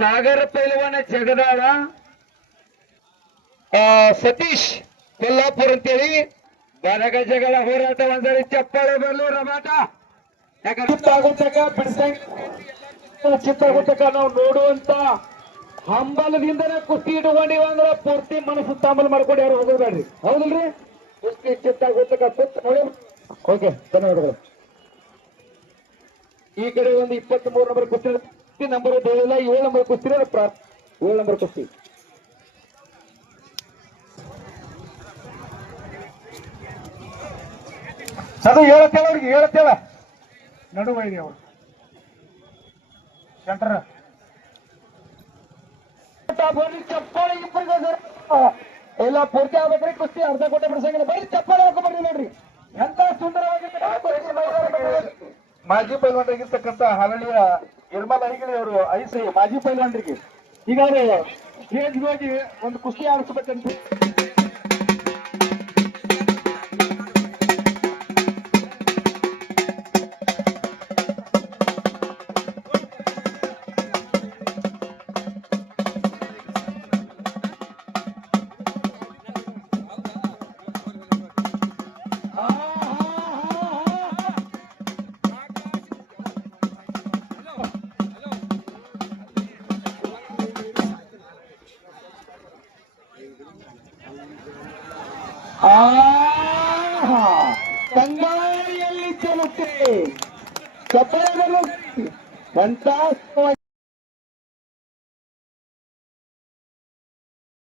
ಸಾಗರ ಪೈಲವಾನ ಜಗದಾಳ ಸತೀಶ್ ಕೊಲ್ಲಾಪುರ್ ಅಂತೇಳಿ ಬರಗ ಜಗಳ ಹೋರಾಟ ಒಂದ್ಸರಿ ಚಪ್ಪಾಳೆ ಬರ್ಲು ರಮಾಟ ಯಾಕಂತಾಗುತ್ತಕ ಚಿತ್ತಾಗುತ್ತಕ ನಾವು ನೋಡುವಂತ ಹಂಬಲದಿಂದನೇ ಕುಸ್ತಿ ಇಟ್ಕೊಂಡಿವ ಅಂದ್ರ ಪೂರ್ತಿ ಮನಸ್ಸು ತಾಂಬಲ್ ಮಾಡ್ಕೊಂಡು ಯಾರು ಹೋಗೋದ್ರಿ ಹೌದಿಲ್ರಿ ಕುಸ್ತಿ ಚಿತ್ತಾಗುತ್ತಕ ಕುತ್ ನೋಡಿ ಓಕೆ ಧನ್ಯವಾದಗಳು. ಈ ಕಡೆ ಒಂದು 23 ನಂಬರ್ ಕುಸ್ತಿ ನಂಬರ್ ಹೇಳಿಲ್ಲ 7 ನಂಬರ್ ಕುಸ್ತಿ 7 ನಂಬರ್ ಕುಸ್ತಿ ಅದು ಹೇಳತ್ತೇಳ ಅವ್ರಿಗೆ ಹೇಳತ್ತೇಳ ನಡುವೈರಿ ಅವರು ಸೆಂಟರ್ ಚಪ್ಪಾಳೆ ಎಲ್ಲ ಪೂರ್ತಿ ಆಗ್ಬೇಕ್ರಿ ಕುಸ್ತಿ ಅರ್ಧ ಕೋಟೆ ಬಿಡಿಸಂಗಿಲ್ಲ ಬರೀ ಚಪ್ಪಾಳೆ ಹಾಕೊಂಡ್ಬರ್ರಿ ನೋಡ್ರಿ ಎಂತ ಸುಂದರವಾಗಿ ಮಾಜಿ ಪೈಲ್ವಾನರಾಗಿರ್ತಕ್ಕಂಥ ಹರಳಿಯ ನಿರ್ಮಲ ಐಗಿಳಿ ಅವರು ಐಸಿ ಮಾಜಿ ಪೈಲ್ವಾನರಿಗೆ ಈಗಾಗಲೇ ಸ್ಟೇಜ್ಗೆ ಹೋಗಿ ಒಂದು ಕುಸ್ತಿ ಆಡಿಸ್ಬೇಕಂತ ತಂಗಾಳಿಯಲ್ಲಿ ಚೆಲುತ್ತೆ ಚಪ್ಪಳಗಳು ಸಂತಾಸವಾಗಿ